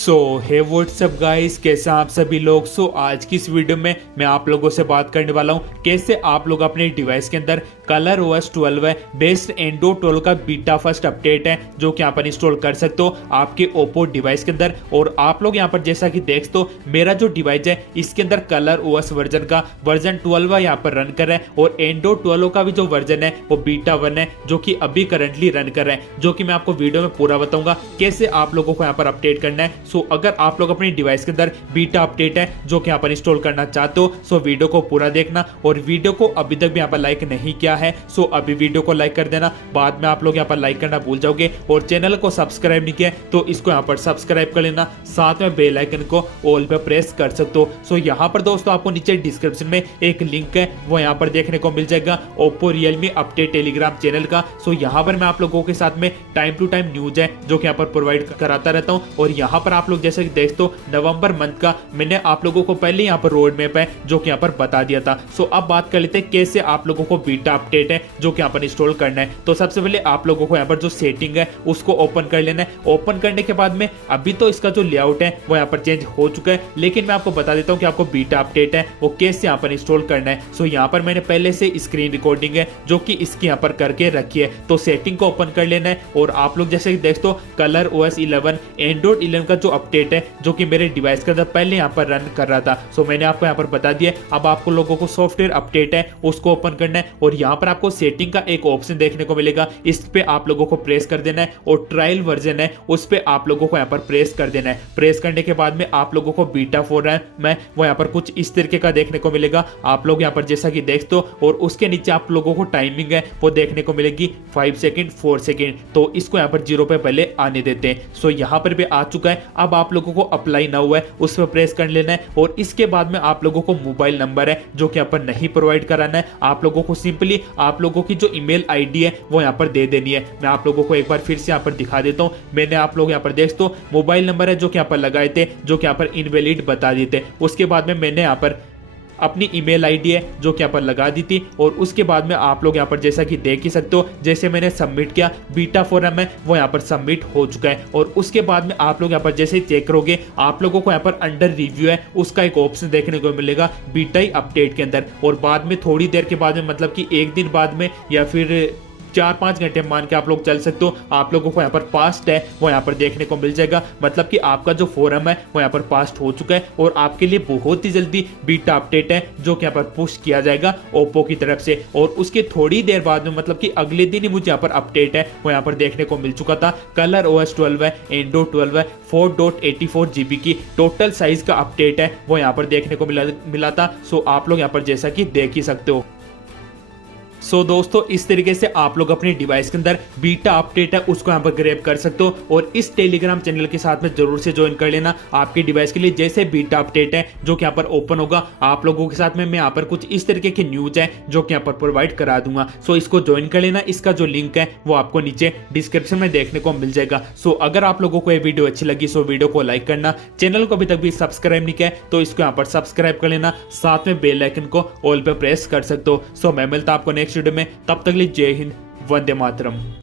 हे WhatsApp guys, कैसे आप सभी लोग। आज की इस वीडियो में मैं आप लोगों से बात करने वाला हूं कैसे आप लोग अपने डिवाइस के अंदर ColorOS 12 है बेस्ड एंड्रॉइड 12 का बीटा फर्स्ट अपडेट है जो कि यहाँ पर इंस्टॉल कर सकते हो आपके ओप्पो डिवाइस के अंदर। और आप लोग यहाँ पर जैसा कि देख सकते हो मेरा जो डिवाइस है इसके अंदर ColorOS वर्जन का वर्जन 12 यहाँ पर रन कर रहा है और एंड्रॉइड 12 का भी जो वर्जन है वो बीटा 1 है जो कि अभी करंटली रन कर रहा है, जो कि मैं आपको वीडियो में पूरा बताऊंगा कैसे आप लोगों को यहाँ पर अपडेट करना है। अगर आप लोग अपने डिवाइस के अंदर बीटा अपडेट है जो कि यहाँ पर इंस्टॉल करना चाहते हो वीडियो को पूरा देखना। और वीडियो को अभी तक भी यहाँ पर लाइक नहीं किया है अभी वीडियो को लाइक कर देना, बाद में आप लोग यहाँ पर लाइक करना भूल जाओगे। और चैनल को सब्सक्राइब नहीं किया तो इसको यहाँ पर सब्सक्राइब कर लेना, साथ में बेल आइकन को ऑल पे प्रेस कर सकते हो। यहाँ पर दोस्तों आपको नीचे डिस्क्रिप्शन में एक लिंक है वो यहाँ पर देखने को मिल जाएगा Oppo Realme update Telegram channel का। यहाँ पर मैं आप लोगों के साथ में टाइम टू टाइम न्यूज है जो कि यहाँ पर प्रोवाइड कराता रहता हूँ। और यहाँ पर आप लोग जैसे कि देख तो नवंबर मंथ का मैंने आप लोगों को पहले यहाँ पर रोड मैप है जो कि यहाँ पर बता दिया था। अब बात कर लेते हैं कैसे आप लोगों को बीटा अपडेट है जो कि यहाँ पर इंस्टॉल करना है। तो सबसे पहले आप लोगों को यहाँ पर जो सेटिंग है उसको ओपन कर लेना है। ओपन करने के बाद में अभी तो इसका जो लेआउट है वो यहाँ पर चेंज हो चुका है, लेकिन मैं आपको बता देता हूँ कि आपको बीटा अपडेट है वो कैसे यहाँ पर इंस्टॉल करना है। यहाँ पर मैंने पहले से स्क्रीन रिकॉर्डिंग है जो कि इसकी यहाँ पर करके रखी है। तो सेटिंग को ओपन कर लेना है और आप लोग जैसे देख तो ColorOS 11 एंड्रॉइड 11 का जो अपडेट है जो कि मेरे डिवाइस के अंदर पहले यहाँ पर रन कर रहा था मैंने आपको यहाँ पर बता दिया। अब आपको लोगों को सॉफ्टवेयर अपडेट है उसको ओपन करना है और यहाँ पर आपको सेटिंग का एक ऑप्शन देखने को मिलेगा, इस पे आप लोगों को प्रेस कर देना है और ट्रायल वर्जन है उस पे आप लोगों को यहाँ पर प्रेस कर देना है। प्रेस करने के बाद में आप लोगों को बीटा 4 में वो यहाँ पर कुछ इस तरीके का देखने को मिलेगा। आप लोग यहाँ पर जैसा कि देख दो और उसके नीचे आप लोगों को टाइमिंग है वो देखने को मिलेगी 5 सेकेंड 4 सेकेंड। तो इसको यहाँ पर 0 पे पहले आने देते हैं। यहाँ पर भी आ चुका है। अब आप लोगों को अप्लाई ना हुआ है उस पर प्रेस कर लेना है और इसके बाद में आप लोगों को मोबाइल नंबर है जो कि यहाँ पर नहीं प्रोवाइड कराना है। आप लोगों को सिंपली आप लोगों की जो ईमेल आईडी है वो यहाँ पर दे देनी है। मैं आप लोगों को एक बार फिर से यहाँ पर दिखा देता हूँ। मैंने आप लोग यहाँ पर देख तो मोबाइल नंबर है जो कि यहाँ पर लगाए थे जो कि यहाँ पर इनवैलिड बता दिए थे। उसके बाद में मैंने यहाँ पर अपनी ईमेल आईडी है जो कि यहाँ पर लगा दी थी और उसके बाद में आप लोग यहाँ पर जैसा कि देख ही सकते हो जैसे मैंने सबमिट किया बीटा फोरम है वो यहाँ पर सबमिट हो चुका है। और उसके बाद में आप लोग यहाँ पर जैसे ही चेक करोगे आप लोगों को यहाँ पर अंडर रिव्यू है उसका एक ऑप्शन देखने को मिलेगा बीटा अपडेट के अंदर। और बाद में थोड़ी देर के बाद में मतलब कि एक दिन बाद में या फिर 4-5 घंटे मान के आप लोग चल सकते हो, आप लोगों को यहाँ पर पास्ट है वो यहाँ पर देखने को मिल जाएगा। मतलब कि आपका जो फोरम है वो यहाँ पर पास्ट हो चुका है और आपके लिए बहुत ही जल्दी बीटा अपडेट है जो कि यहाँ पर पुश किया जाएगा ओप्पो की तरफ से। और उसके थोड़ी देर बाद में मतलब कि अगले दिन ही मुझे यहाँ पर अपडेट है वो यहाँ पर देखने को मिल चुका था। ColorOS 12 है एंड्रॉइड 12 है 4.84 GB की टोटल साइज का अपडेट है वो यहाँ पर देखने को मिला था। आप लोग यहाँ पर जैसा कि देख ही सकते हो। दोस्तों इस तरीके से आप लोग अपने डिवाइस के अंदर बीटा अपडेट है उसको यहाँ पर ग्रैब कर सकते हो और इस टेलीग्राम चैनल के साथ में जरूर से ज्वाइन कर लेना आपके डिवाइस के लिए। जैसे बीटा अपडेट है जो कि यहाँ पर ओपन होगा आप लोगों के साथ में मैं यहाँ पर कुछ इस तरीके की न्यूज है जो कि यहाँ पर प्रोवाइड करा दूंगा। इसको ज्वाइन कर लेना। इसका जो लिंक है वो आपको नीचे डिस्क्रिप्शन में देखने को मिल जाएगा। अगर आप लोगों को ये वीडियो अच्छी लगी वीडियो को लाइक करना, चैनल को अभी तक भी सब्सक्राइब नहीं किया तो इसको यहाँ पर सब्सक्राइब कर लेना, साथ में बेल आइकन को ऑल पे प्रेस कर सकते हो। मैं मिलता आपको नेक्स्ट वीडियो में, तब तक के लिए जय हिंद, वंदे मातरम।